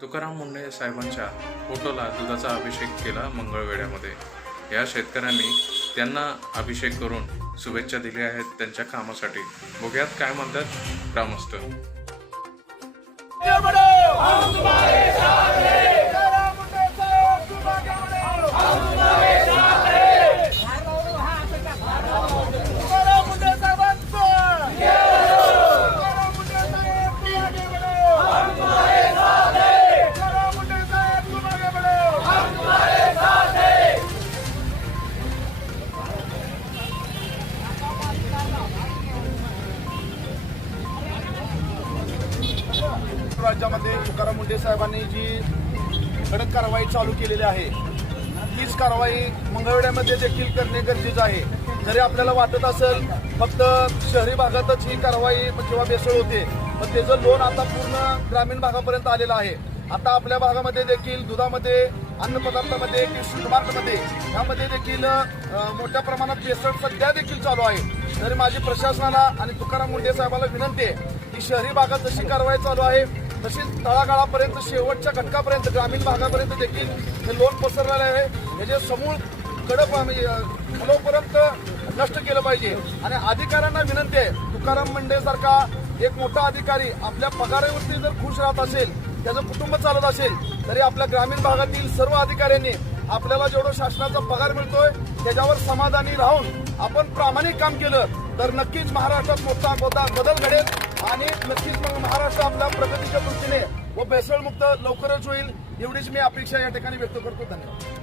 तुकाराम मुंढे साहेबांच्या फोटोला दुधाचा अभिषेक केला मंगळवेढ्यामध्ये। या शेतकऱ्यांनी त्यांना अभिषेक करून शुभेच्छा दिल्या आहेत त्यांच्या कामासाठी। बघूयात काय म्हणतात ग्रामस्थ। राज्यामध्ये तुकाराम मुंढे साहेबांनी जी कडक कारवाई चालू केलेली आहे तीच कारवाई मंगळवेढ्यामध्ये देखील करणे गरजेचे आहे। जरी आपल्याला वाटत असेल फक्त शहरी भागातच ही कारवाई किंवा बेसळ होते, पण त्याचं लोन आता पूर्ण ग्रामीण भागापर्यंत आलेलं आहे। आता आपल्या भागामध्ये देखील दुधामध्ये, अन्नपदार्थामध्ये, कृषी मार्केटमध्ये यामध्ये देखील मोठ्या प्रमाणात बेसळ सध्या देखील चालू आहे। तरी माझी प्रशासनाला आणि तुकाराम मुंढे साहेबांना विनंती आहे की शहरी भागात जशी कारवाई चालू आहे तशीच तळागाळापर्यंत, शेवटच्या घटकापर्यंत, ग्रामीण भागापर्यंत देखील हे लोन पसरलेलं आहे। याचे समूळ कडक खालोपर्यंत नष्ट केलं पाहिजे। आणि अधिकाऱ्यांना विनंती आहे, तुकाराम मुंढे सारखा एक मोठा अधिकारी आपल्या पगारावरती जर खुश राहत असेल, त्याचं कुटुंब चालत असेल, तरी आपल्या ग्रामीण भागातील सर्व अधिकाऱ्यांनी आपल्याला जेवढं शासनाचा पगार मिळतोय त्याच्यावर समाधानी राहून आपण प्रामाणिक काम केलं तर नक्कीच महाराष्ट्रात मोठा बदल घडेल आणि नक्कीच मग महाराष्ट्र आपल्या प्रगतीच्या दृष्टीने व भेसळमुक्त लवकरच होईल, एवढीच मी अपेक्षा या ठिकाणी व्यक्त करतो। धन्यवाद।